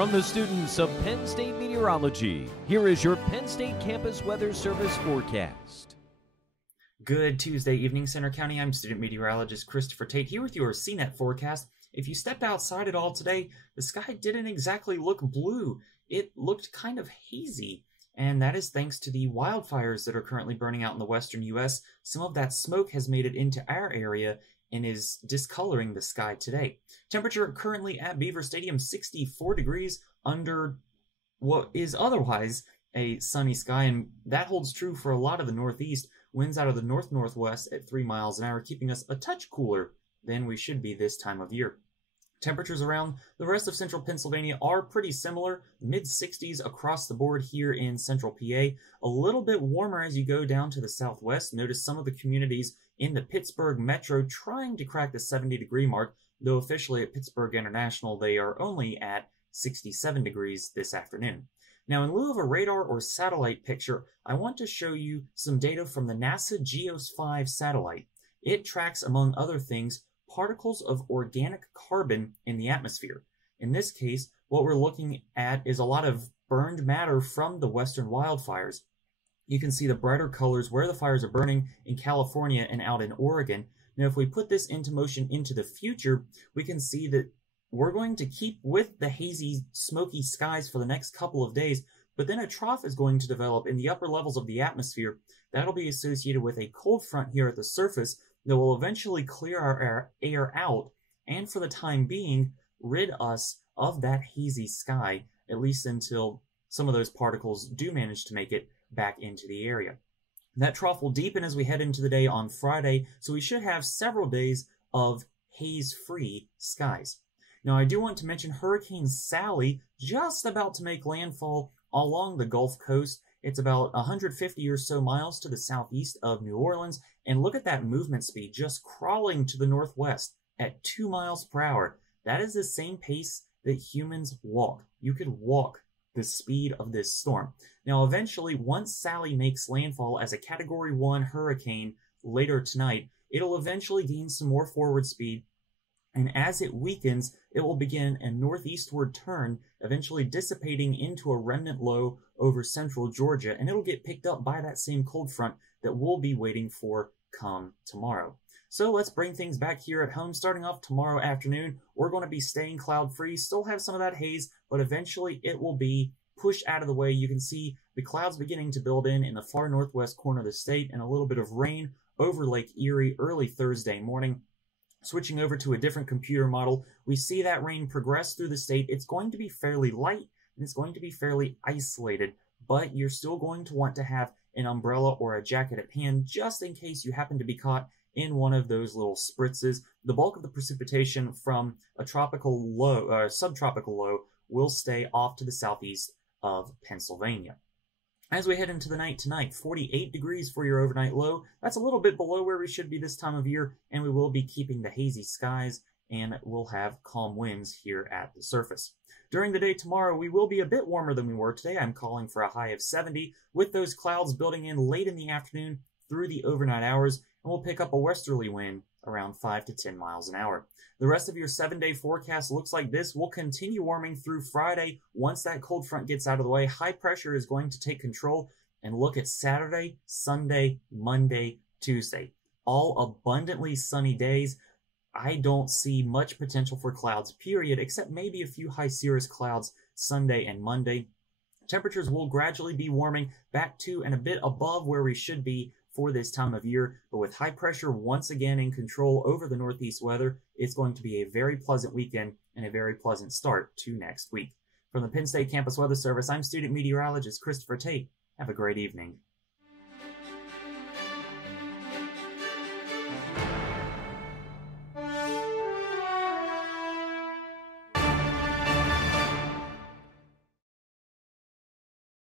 From the students of Penn State Meteorology, here is your Penn State Campus Weather Service forecast. Good Tuesday evening, Center County. I'm student meteorologist Christopher Tate here with your CNET forecast. If you stepped outside at all today, the sky didn't exactly look blue. It looked kind of hazy, and that is thanks to the wildfires that are currently burning out in the western U.S. Some of that smoke has made it into our area and is discoloring the sky today. Temperature currently at Beaver Stadium, 64 degrees under what is otherwise a sunny sky, and that holds true for a lot of the Northeast. Winds out of the north-northwest at 3 miles an hour, keeping us a touch cooler than we should be this time of year. Temperatures around the rest of central Pennsylvania are pretty similar, mid-60s across the board here in central PA. A little bit warmer as you go down to the southwest. Notice some of the communities in the Pittsburgh metro trying to crack the 70-degree mark, though officially at Pittsburgh International they are only at 67 degrees this afternoon. Now, in lieu of a radar or satellite picture, I want to show you some data from the NASA GEOS 5 satellite. It tracks, among other things, particles of organic carbon in the atmosphere. In this case, what we're looking at is a lot of burned matter from the western wildfires. You can see the brighter colors where the fires are burning in California and out in Oregon. Now, if we put this into motion into the future, we can see that we're going to keep with the hazy, smoky skies for the next couple of days, but then a trough is going to develop in the upper levels of the atmosphere. That'll be associated with a cold front here at the surface that will eventually clear our air out, and for the time being, rid us of that hazy sky, at least until some of those particles do manage to make it back into the area. That trough will deepen as we head into the day on Friday, so we should have several days of haze-free skies. Now, I do want to mention Hurricane Sally just about to make landfall along the Gulf Coast. It's about 150 or so miles to the southeast of New Orleans, and look at that movement speed, just crawling to the northwest at 2 miles per hour. That is the same pace that humans walk. You could walk the speed of this storm. Now, eventually, once Sally makes landfall as a Category 1 hurricane later tonight, it'll eventually gain some more forward speed, and as it weakens, it will begin a northeastward turn, eventually dissipating into a remnant low over central Georgia, and it'll get picked up by that same cold front that we'll be waiting for come tomorrow. So let's bring things back here at home. Starting off tomorrow afternoon, we're going to be staying cloud-free, still have some of that haze, but eventually it will be pushed out of the way. You can see the clouds beginning to build in the far northwest corner of the state, and a little bit of rain over Lake Erie early Thursday morning. Switching over to a different computer model, we see that rain progress through the state. It's going to be fairly light, and it's going to be fairly isolated, but you're still going to want to have an umbrella or a jacket at hand just in case you happen to be caught in one of those little spritzes. The bulk of the precipitation from a tropical low, subtropical low will stay off to the southeast of Pennsylvania. As we head into the night tonight, 48 degrees for your overnight low. That's a little bit below where we should be this time of year, and we will be keeping the hazy skies, and we'll have calm winds here at the surface. During the day tomorrow, we will be a bit warmer than we were today. I'm calling for a high of 70, with those clouds building in late in the afternoon through the overnight hours, and we'll pick up a westerly wind around 5 to 10 miles an hour. The rest of your 7-day forecast looks like this. We'll continue warming through Friday. Once that cold front gets out of the way, high pressure is going to take control, and look at Saturday, Sunday, Monday, Tuesday. All abundantly sunny days. I don't see much potential for clouds, period, except maybe a few high cirrus clouds Sunday and Monday. Temperatures will gradually be warming back to and a bit above where we should be for this time of year, but with high pressure once again in control over the northeast weather, it's going to be a very pleasant weekend and a very pleasant start to next week. From the Penn State Campus Weather Service, I'm student meteorologist Christopher Tate. Have a great evening.